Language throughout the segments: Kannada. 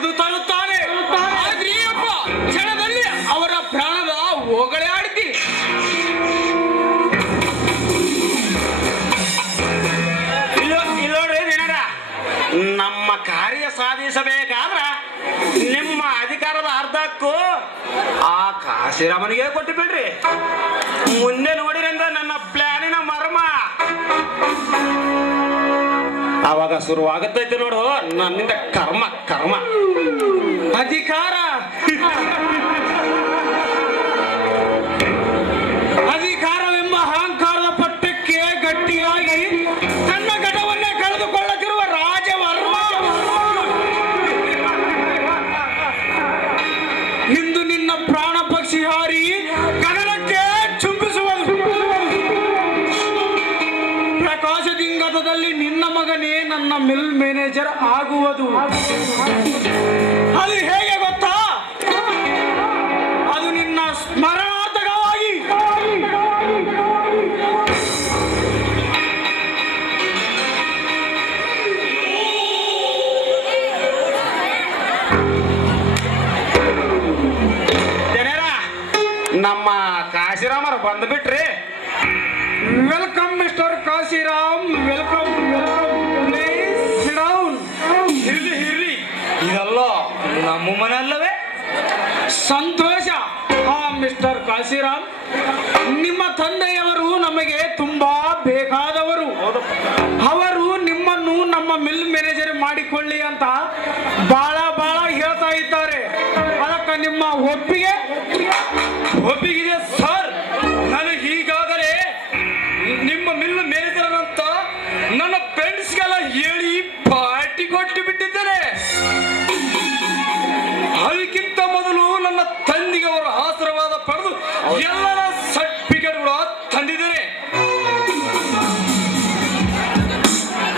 ಕರೆದು ತರುತ್ತಾನೆ. ಆದ್ರೆ ಅಪ್ಪ ಕ್ಷಣದಲ್ಲಿ ಅವರ ಪ್ರಾಣದ ಹೋಗಳೆ ಆಡ್ತಿ. ಇಲ್ಲೋಡ್ರಿ ಜನರ, ನಮ್ಮ ಕಾರ್ಯ ಸಾಧಿಸಬೇಕಾದ್ರ ನಿಮ್ಮ ಅಧಿಕಾರದ ಅರ್ಧಕ್ಕೂ ಆ ಕಾಶಿರಾಮನಿಗೆ ಕೊಟ್ಟು ಬಿಡ್ರಿ. ಮುಂದೆ ನೋಡಿರಂದ ನನ್ನ ಪ್ಲಾನಿನ ಮರ್ಮ ಅವಾಗ ಶುರುವಾಗುತ್ತೈತೆ ನೋಡು ನನ್ನಿಂದ ಕರ್ಮ ಕರ್ಮ. ಅಧಿಕಾರ ಅಧಿಕಾರವೆಂಬ ಅಹಂಕಾರದ ಪಟ್ಟಕ್ಕೆ ಗಟ್ಟಿಯಾಗಿ ತನ್ನ ಘಟವನ್ನೇ ಕಳೆದುಕೊಳ್ಳುತ್ತಿರುವ ರಾಜವರ್ಮ ಇಂದು ನಿನ್ನ ಪ್ರಾಣ ಪಕ್ಷಿ ಹಾರಿ ಗಗನಕ್ಕೆ ಚುಂಬಿಸುವುದು. ಪ್ರಕಾಶದಿಂಗತದಲ್ಲಿ ನಿನ್ನ ಮಗನೇ ನನ್ನ ಮಿಲ್ ಮ್ಯಾನೇಜರ್ ಆಗುವುದು. ಅದು ಹೇಗೆ ಗೊತ್ತಾ? ಅದು ನಿನ್ನ ಸ್ಮರಣಾರ್ಥಕವಾಗಿ. ಜನರ, ನಮ್ಮ ಕಾಶಿರಾಮರು ಬಂದ್ಬಿಟ್ರಿ. Welcome mister Kashiram, welcome welcome. Please sit down. ಇರ್ಲಿ ಇರ್ಲಿ, ಇದೆಲ್ಲ ನಮ್ಮ ಮನೆಯಲ್ಲವೇ? ಸಂತೋಷ. ಮಿಸ್ಟರ್ ಕಾಶಿರಾಮ್, ನಿಮ್ಮ ತಂದೆಯವರು ನಮಗೆ ತುಂಬಾ ಬೇಕಾದವರು. ಅವರು ನಿಮ್ಮನ್ನು ನಮ್ಮ ಮಿಲ್ ಮ್ಯಾನೇಜರ್ ಮಾಡಿಕೊಳ್ಳಿ ಅಂತ ಬಹಳ ಹೇಳ್ತಾ ಇದ್ದಾರೆ. ಅದಕ್ಕೆ ನಿಮ್ಮ ಒಪ್ಪಿಗಿದೆ ಸರ್. ನನಗೆ ಈಗಾಗಲೇ ನಿಮ್ಮ ಮಿಲ್ ಮ್ಯಾನೇಜರ್ ಅಂತ ನನ್ನ ಫ್ರೆಂಡ್ಸ್ಗೆಲ್ಲ ಹೇಳಿ ಪಾರ್ಟಿ ಕೊಟ್ಟು ಬಿಟ್ಟಿದ್ದೇನೆ. ಅದಕ್ಕಿಂತ ಮೊದಲು ನನ್ನ ತಂದೆಗೆ ಅವರ ಆಶೀರ್ವಾದ ಪಡೆದು ಎಲ್ಲರ ಸರ್ಟಿಫಿಕೇಟ್ಗಳು ತಂದಿದ್ದೇನೆ.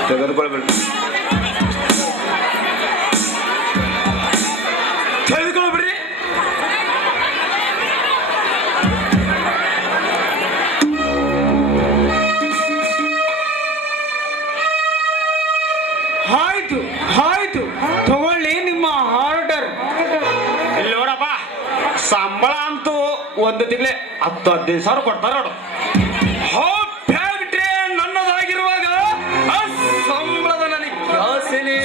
ತೆಗೆದುಕೊಳ್ಬಿಡಿ. ಆಯ್ತು, ತಗೊಳ್ಳಿ ನಿಮ್ಮ ಆರ್ಡರ್. ಇಲ್ಲಿ ನೋಡಪ್ಪ, ಸಂಬಳ ಅಂತೂ ಒಂದು ತಿಂಗಳೇ 10-15 ಸಾವಿರ ಕೊಡ್ತಾರ ನೋಡು. ಫ್ಯಾಕ್ಟ್ರಿ ನನ್ನದಾಗಿರುವಾಗ ಆ ಸಂಬಳದ ನನಗೆ ಆಸೆನೇ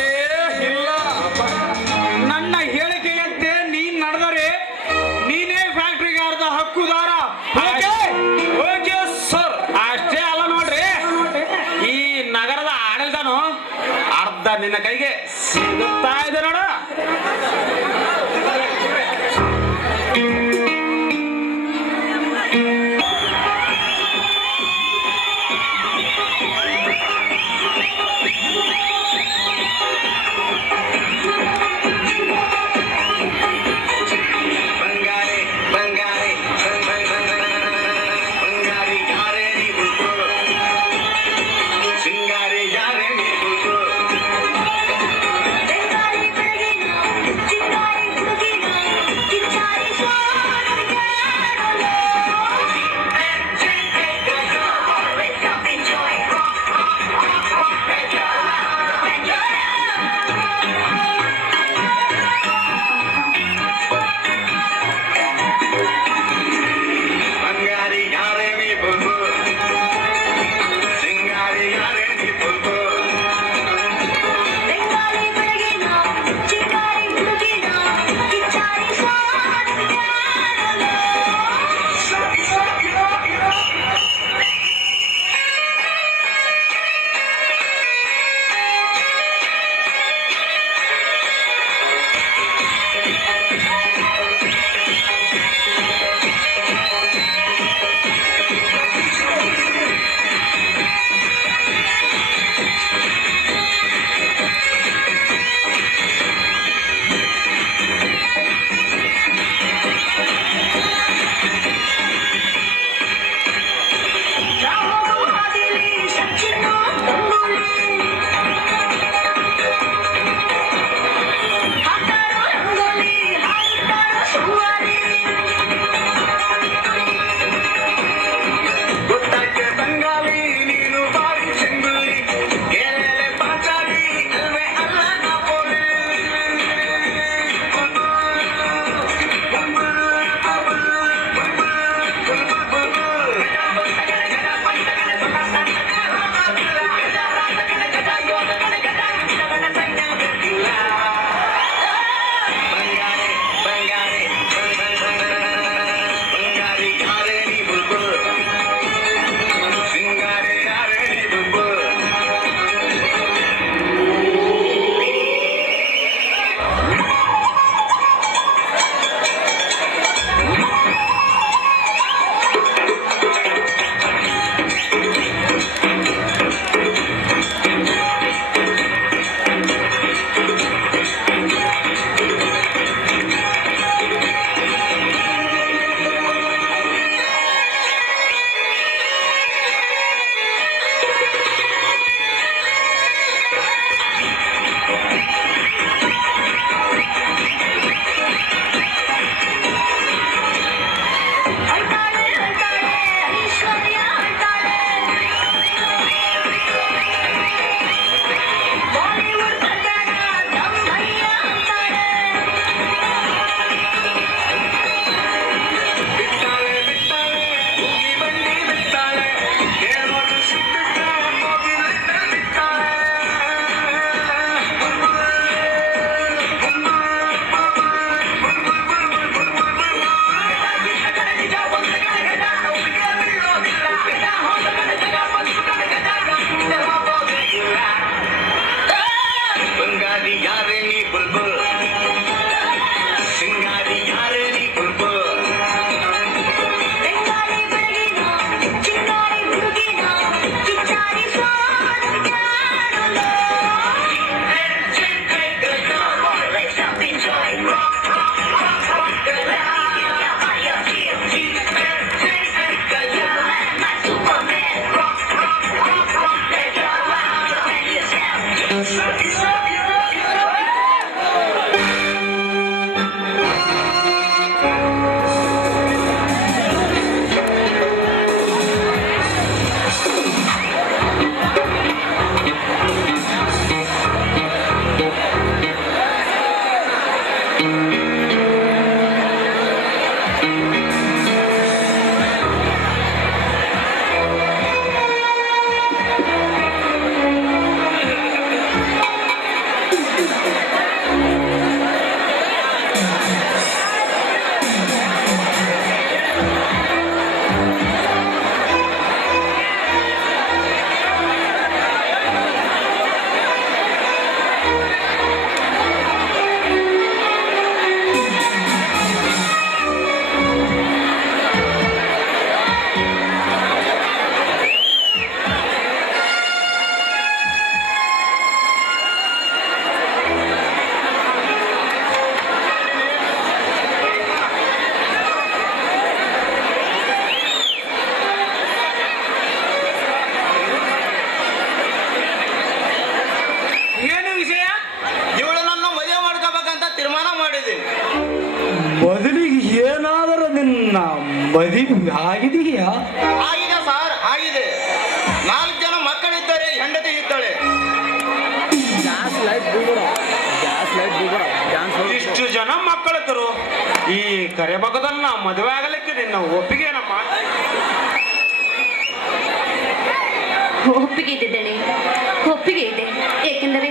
ಇಲ್ಲ. ನನ್ನ ಹೇಳಿಕೆಯಂತೆ ನೀನ್ ನಡೆದರೆ ನೀನೇ ಫ್ಯಾಕ್ಟ್ರಿಗೆ ಅರ್ಧ ಹಕ್ಕುದಾರ. Okay sir. ಅಷ್ಟೇ ಅಲ್ಲ ನೋಡ್ರಿ, ಈ ನಗರದ ಆಡಳಿತನು ಅರ್ಧ ನಿನ್ನ ಕೈಗೆ ಸಿಗುತ್ತಾ ಇದೆ ನೋಡ. ಏನು ವಿಷಯ? ಇವಳನ್ನು ಮದುವೆ ಮಾಡ್ಕೋಬೇಕಂತ ತೀರ್ಮಾನ ಮಾಡಿದ್ದೀನಿ. ಮೊದಲಿಗೆ ಏನಾದರೂ ನಿನ್ನ ಮದುವೆ ಆಗಿದೆಯಾ? ಆಗಿದೆ ಸರ್, ಆಗಿದೆ. 4 ಜನ ಮಕ್ಕಳಿದ್ದಾರೆ, ಹೆಂಡತಿ ಇದ್ದಾಳೆ. ಇಷ್ಟು ಜನ ಮಕ್ಕಳಿದ್ದರು ಈ ಕರೆಬಗದನ್ನ ಮದುವೆ ಆಗಲಿಕ್ಕೆ ನಿನ್ನ ಒಪ್ಪಿಗೆ ಏನಮ್ಮ? ಒಪ್ಪಿಗೆ ಇದ್ದಿದ್ದೇನೆ, ಒಪ್ಪಿಗೆ ಇದೆ. ಏಕೆಂದರೆ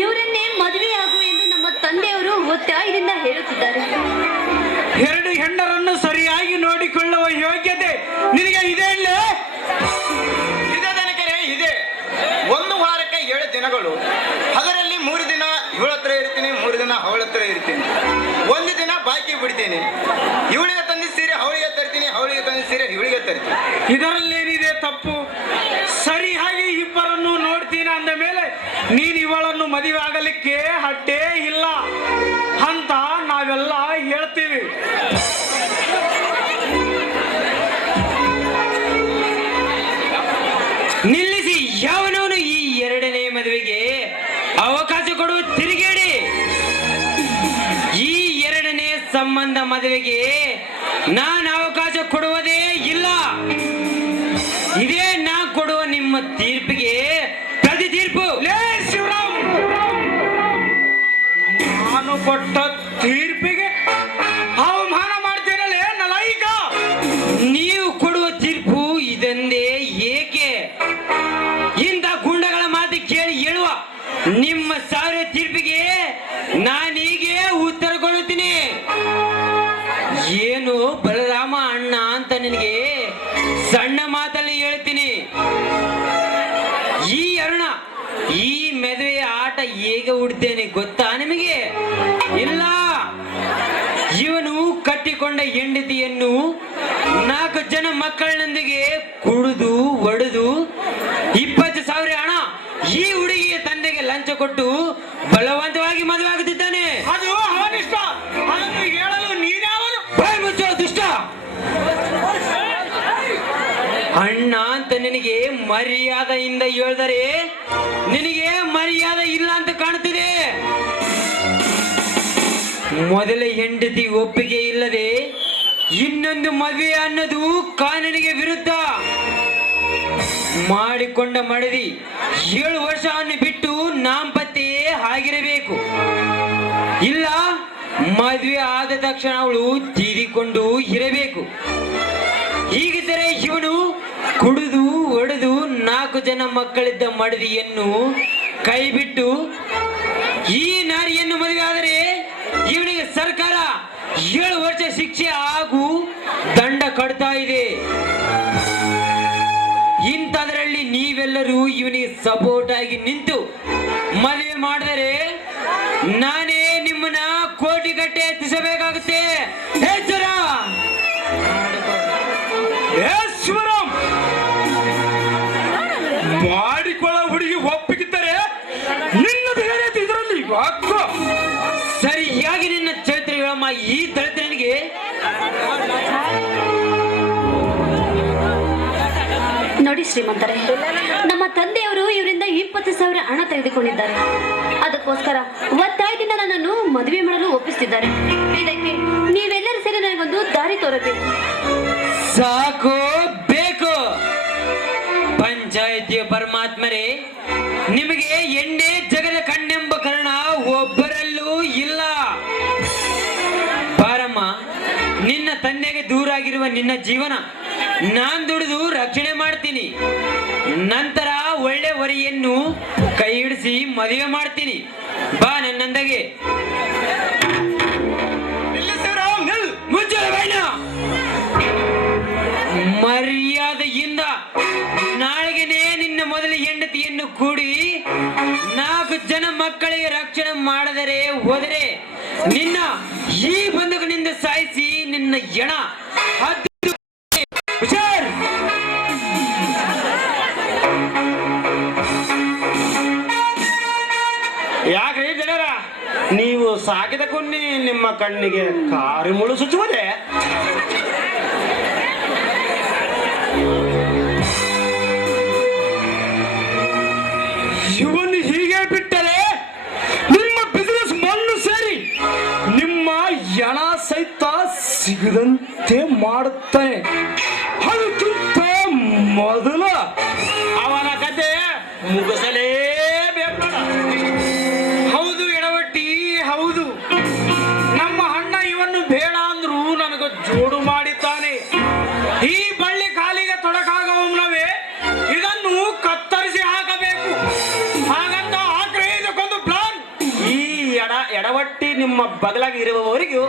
ಇವರನ್ನೇ ಮದುವೆ ಆಗು ಎಂದು ನಮ್ಮ ತಂದೆಯವರು ಒತ್ತಾಯದಿಂದ ಹೇಳುತ್ತಿದ್ದಾರೆ. 2 ಹೆಣ್ಣರನ್ನು ಸರಿಯಾಗಿ ನೋಡಿಕೊಳ್ಳುವ ಯೋಗ್ಯತೆ ನಿನಗೆ ಇದೆ ಅಲ್ಲೇ? ಇದೆ ದನಕರೆ, ಇದೆ. 1 ವಾರಕ್ಕೆ 7 ದಿನಗಳು. ಅದರಲ್ಲಿ 3 ದಿನ ಇವಳ ಹತ್ರ ಇರ್ತೀನಿ, 3 ದಿನ ಅವಳ ಹತ್ರ ಇರ್ತೀನಿ. 1 ದಿನ ಬಾಕಿ ಬಿಡ್ತೀನಿ. ಇವಳಿಗೆ ತಂದಿ ಸೀರೆ ಅವಳಿಗೆ ತರ್ತೀನಿ, ಅವಳಿಗೆ ತಂದಿ ಸೀರೆ ಇವಳಿಗೆ ತರ್ತೀನಿ. ಇದರಲ್ಲೇನಿದೆ ತಪ್ಪು? ಸರಿಯಾಗಿ ಇಬ್ಬರನ್ನು ನೋಡ್ತೀನಿ ಅಂದ ಮೇಲೆ ನೀನು ಇವಳನ್ನು ಮದುವೆ ಆಗಲಿಕ್ಕೆ ಹಟ್ಟೇ ಇಲ್ಲ ಅಂತ ನಾವೆಲ್ಲ ಹೇಳ್ತೀವಿ. ನಿಲ್ಲಿಸಿ, ಯಾವನವನು ಈ 2ನೇ ಮದುವೆಗೆ ಅವಕಾಶ ಕೊಡುವ ತಿರುಗೇಡಿ. ಈ 2ನೇ ಸಂಬಂಧ ಮದುವೆಗೆ ನಾನು ಅವಕಾಶ ಕೊಡುವುದೇ ಇಲ್ಲ. ಇದೇ ನಾ ಕೊಡುವ ನಿಮ್ಮ ತೀರ್ಪಿಗೆ ಪ್ರತಿ ತೀರ್ಪು. ಲೇ ಶಿವರಾಮ್, ನಾನು ಕೊಟ್ಟ ತೀರ್ಪಿಗೆ ಅವಮಾನ ಮಾಡ್ತೇನಲ್ಲೇ ನಲಾಯಿಕ? ನೀವು ಕೊಡುವ ತೀರ್ಪು ಇದೊಂದೇ ಏಕೆ? ಇಂಥ ಗುಂಡಗಳ ಮಾತು ಕೇಳಿ ಹೇಳುವ ನಿಮ್ಮ ಸಾವಿರ ತೀರ್ಪಿಗೆ ನಾನೀಗೆ ಉತ್ತರ ಕೊಡುತ್ತೀನಿ. ಏನು ಬಲರಾಮ ಅಣ್ಣ ಅಂತ ನಿನಗೆ ಸಣ್ಣ ಮಾತಲ್ಲಿ ಹೇಳ್ತೀನಿ. ಈ ಅರುಣ ಈ ಮದುವೆಯ ಆಟ ಹೇಗೆ ಉಡ್ತೇನೆ ಗೊತ್ತಾ ನಿಮಗೆ? ಇಲ್ಲ, ಇವನು ಕಟ್ಟಿಕೊಂಡ ಹೆಂಡತಿಯನ್ನು 4 ಜನ ಮಕ್ಕಳೊಂದಿಗೆ ಕುಡಿದು ಒಡೆದು 20,000 ಹಣ ಈ ಹುಡುಗಿಯ ತಂದೆಗೆ ಲಂಚ ಕೊಟ್ಟು ಬಲವಂತವಾಗಿ ಮದುವೆ ಆಗುತ್ತಿದ್ದಾನೆ. ಅದು ಅವನಿಷ್ಟ, ಅದನ್ನು ಹೇಳಲು ನೀನ್ಯಾವನು? ಬಾಯಿ ಮುಚ್ಚೋ ದುಷ್ಟ! ಅಣ್ಣ ಅಂತ ನಿನಗೆ ಮರ್ಯಾದೆಯಿಂದ ಹೇಳಿದರೆ ನಿನಗೆ ಮರ್ಯಾದೆ ಇಲ್ಲ ಅಂತ ಕಾಣುತ್ತಿದೆ. ಮೊದಲ ಹೆಂಡತಿ ಒಪ್ಪಿಗೆ ಇಲ್ಲದೆ ಇನ್ನೊಂದು ಮದುವೆ ಅನ್ನೋದು ಕಾನೂನಿಗೆ ವಿರುದ್ಧ. ಮಾಡಿಕೊಂಡ ಮಡದಿ 7 ವರ್ಷವನ್ನು ಬಿಟ್ಟು ನಾಂಪತ್ತೆ ಆಗಿರಬೇಕು. ಇಲ್ಲ, ಮದುವೆ ಆದ ತಕ್ಷಣ ಅವಳು ತೀರಿಕೊಂಡು ಇರಬೇಕು. ಹೀಗಿದ್ದರೆ ಇವನು ಕುಡಿದು ಒಡೆದು 4 ಜನ ಮಕ್ಕಳಿದ್ದ ಮಡದಿಯನ್ನು ಕೈ ಬಿಟ್ಟು ಈ ನಾರಿಯನ್ನು ಮದುವೆ ಆದರೆ ಇವನಿಗೆ ಸರ್ಕಾರ 7 ವರ್ಷ ಶಿಕ್ಷೆ ಹಾಗೂ ದಂಡ ಕಟ್ತಾ ಇದೆ. ಇಂಥದ್ರಲ್ಲಿ ನೀವೆಲ್ಲರೂ ಇವನಿಗೆ ಸಪೋರ್ಟ್ ಆಗಿ ನಿಂತು ಮದುವೆ ಮಾಡಿದರೆ ನಾನೇ ನಿಮ್ಮನ್ನ ಕೋಟಿಗಟ್ಟೆ ಎತ್ತಿಸಬೇಕಾಗುತ್ತೆ. ಎಚ್ಚರ! ಶಿವರಾಮ್, ಮಾಡಿಕೊಳ್ಳ ಹುಡುಗಿ ಒಪ್ಪಿಗಿದ್ದರೆ ನಿನ್ನದು ಏನೈತಿ ಇದರಲ್ಲಿ? ಸರಿಯಾಗಿ ನಿನ್ನ ಚರಿತ್ರೆ ಹೇಳಮ್ಮ. ಈ ದಲಿತನಿಗೆ ನೋಡಿ ಶ್ರೀಮಂತರೇ, ನಮ್ಮ ತಂದೆಯವರು ಇವರಿಂದ 20,000 ಹಣ ತೆಗೆದುಕೊಂಡಿದ್ದಾರೆ. ಅದಕ್ಕೋಸ್ಕರ ಒತ್ತಾಯದಿಂದ ನನ್ನನ್ನು ಮದುವೆ ಮಾಡಲು ಒಪ್ಪಿಸುತ್ತಿದ್ದಾರೆ. ಇದಕ್ಕೆ ನೀವೆಲ್ಲರೂ ಸೇರಿ ನನಗೊಂದು ದಾರಿ ತೋರಬೇಕು. ಸಾಕು ಬೇಕು. ಪಂಚಾಯಿತಿಯ ಪರಮಾತ್ಮರೇ, ನಿಮಗೆ ಎಣ್ಣೆ ಜಗದ ಕಣ್ಣೆಂಬ ಕಾರಣ ಒಬ್ಬರಲ್ಲೂ ಇಲ್ಲ. ತಂದೆಗೆ ದೂರ ಆಗಿರುವ ನಿನ್ನ ಜೀವನ ನಾನ್ ದುಡಿದು ರಕ್ಷಣೆ ಮಾಡ್ತೀನಿ. ನಂತರ ಒಳ್ಳೆ ವರಿಯನ್ನು ಕೈ ಹಿಡಿಸಿ ಮದುವೆ ಮಾಡ್ತೀನಿ. ಬಾ ನನ್ನಂದಗೆ. ಮುಚ್ಚಲು ಬೇಡ. ಮರ್ಯಾದೆಯಿಂದ ನಾಳೆಗೆನೇ ನಿನ್ನ ಮೊದಲ ಹೆಂಡತಿಯನ್ನು ಕೂಡಿ 4 ಜನ ಮಕ್ಕಳಿಗೆ ರಕ್ಷಣೆ ಮಾಡದರೆ ಹೋದರೆ ನಿನ್ನ ಈ ಬಂಧುಗಳಿಂದ ಸಾಯಿಸಿ ನಿನ್ನ ಎಣ ಹುಷಾರ್. ಯಾಕ್ರಿ ಜನರ, ನೀವು ಸಾಕಿದ ಕುನ್ನಿ ನಿಮ್ಮ ಕಣ್ಣಿಗೆ ಕಾರಿ ಮುಳು ಸುಚ್ಚುವುದೇ? ಇವನು ಹೀಗೆ ಬಿಟ್ಟರೆ ನಿಮ್ಮ ಬಿಸಿನೆಸ್ ಮಣ್ಣು ಸೇರಿ ನಿಮ್ಮ ಹಣ ಸಹಿತ ಸಿಗದಂತೆ ಮಾಡುತ್ತಾನೆ. ಅದಕ್ಕಿಂತ ಮೊದಲ ಅವನ ಕತೆ ಮುಗಿಸಲೇಬೇಕು. ಹೌದು ಎಡವಟ್ಟಿ, ಹೌದು. ನಮ್ಮ ಅಣ್ಣ ಇವನ್ನು ಬೇಡ ಅಂದ್ರು ನನಗೆ ಜೋಡು ಮಾಡಿದ್ದಾನೆ. ಈ ಬಳ್ಳಿ ಕಾಲಿಗೆ ತೊಡಕಾಗುವವೇ ಇದನ್ನು ಕತ್ತರಿಸಿ ಹಾಕಬೇಕು. ಹಾಗಂತ ಆಗ್ರಹಿಸಿಕೊಂಡು ಪ್ಲಾನ್. ಈ ಎಡವಟ್ಟಿ ನಿಮ್ಮ ಬಗಲಾಗಿ ಇರುವವರೆಗೂ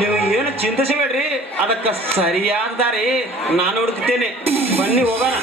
ನೀವು ಏನು ಚಿಂತಿಸಬೇಡ್ರಿ, ಅದಕ್ಕೆ ಸರಿಯಾದ ದಾರಿ ನಾನು ಹುಡುಕ್ತೇನೆ. ಬನ್ನಿ ಹೋಗೋಣ.